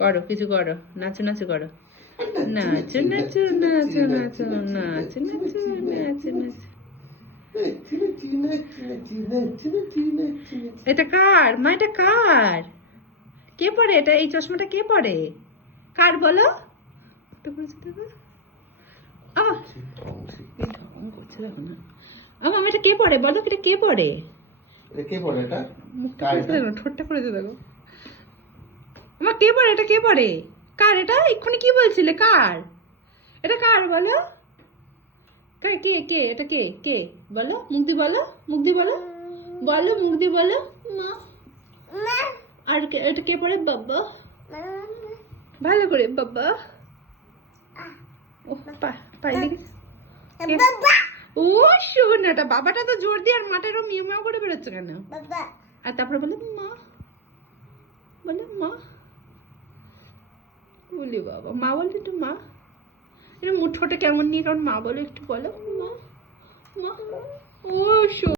করো, কিছু করো, নাচো নাচো করো, নাচো নাচো নাচো নাচো নাচো নাচো নাচো নাচো। এটা কার মা? এটা কার? কে পরে এটা? এই চশমাটা কে পরে? কার বলো? আমার এটা কে পরে বলো? এটা কে পরে? এটা কে পরে? এটা ঠোঁটটা করে দেখো। আমার কে পরে? এটা কে পরে? কার এটা? এক্ষুনি কি বলছিলে? কার এটা? কার বলো? কে কে কে এটা? কে কে বলো? মুখ দিয়ে বলো, মুখ দিয়ে বলো, বলো মুখ দিয়ে বলো। মা। আর এটা কে পরে? বাবা। ভালো করে বাবা। ও পাই ও শোনাটা, বাবাটা তো জোর দিয়ে আর মাটারও মিউ মিউ করে বেরোচ্ছে কেন? আর তারপরে বলো মা, বলো মা, বলি বাবা মা, বলতো একটু মা। এটা ঠোঁটে কেমন নিয়ে, কারণ মা বলো একটু, বলো মা।